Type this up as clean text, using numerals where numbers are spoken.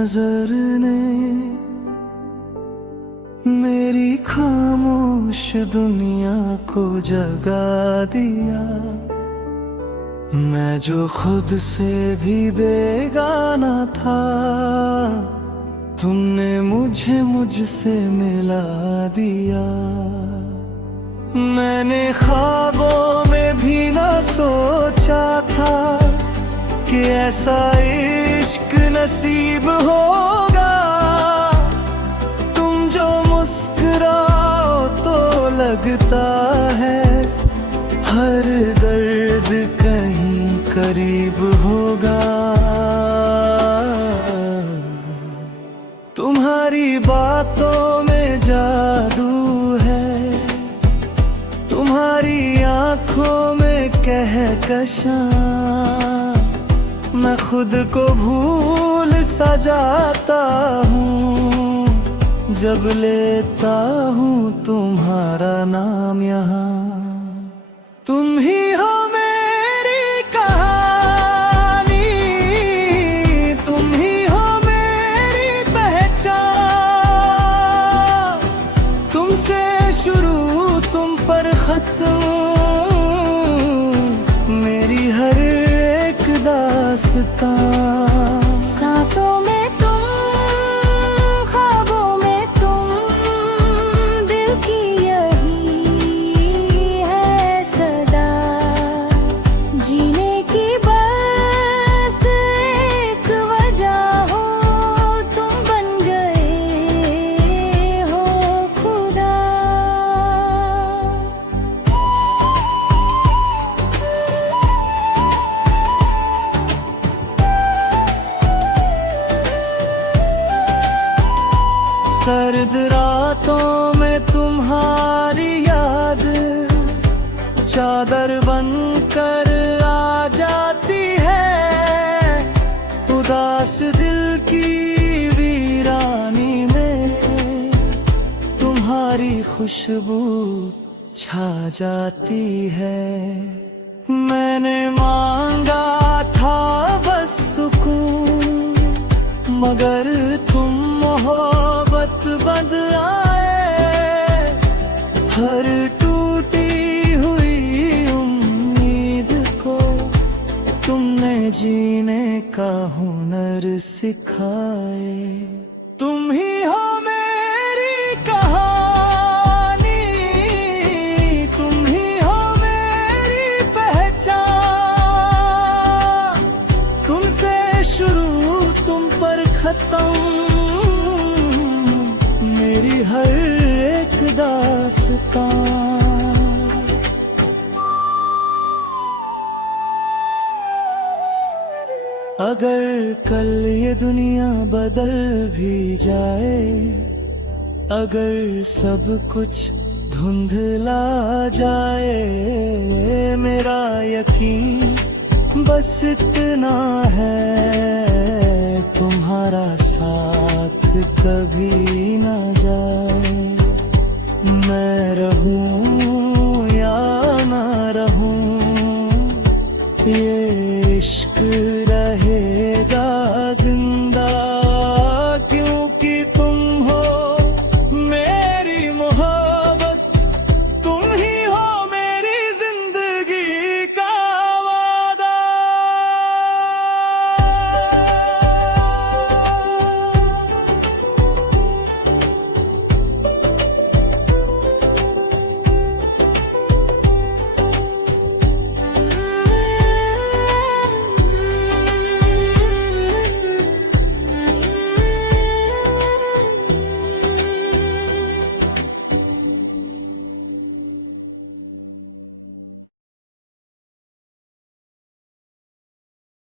नजर ने मेरी खामोश दुनिया को जगा दिया। मैं जो खुद से भी बेगाना था, तुमने मुझे मुझसे मिला दिया। मैंने ख्वाबों में भी न सोचा था कि ऐसा इश्क नसीब होगा। तुम जो मुस्कुराओ तो लगता है हर दर्द कहीं करीब होगा। तुम्हारी बातों में जादू है, तुम्हारी आंखों में कहकशां। मैं खुद को भूल सा जाता हूँ जब लेता हूँ तुम्हारा नाम यहाँ। तुम ही हो मेरी कहानी, तुम ही हो मेरी पहचान। तुमसे शुरू तुम पर खत्म, मेरी हर एक दास्तां। सांसों में तुम, ख्वाबों में तुम, दिल की यही है सदा। जीने की बस एक वजह हो, तुम बन गए हो खुदा। सर्द रातों में तुम्हारी याद चादर बनकर आ जाती है। उदास दिल की वीरानी में तुम्हारी खुशबू छा जाती है। मैंने मांगा था बस सुकून, मगर तुम मोहब्बत बंद आए। हर टूटी हुई उम्मीद को तुमने जीने का हुनर सिखाए। तुम ही हो मेरी कहानी, तुम ही हो मेरी पहचान। तुमसे शुरू तुम पर खत्म, मेरी हर एक दास्तां। अगर कल ये दुनिया बदल भी जाए, अगर सब कुछ धुंधला जाए, मेरा यकीन बस इतना है, तुम्हारा साथ कभी न जाए। मैं रहूं या ना रहूं, ये इश्क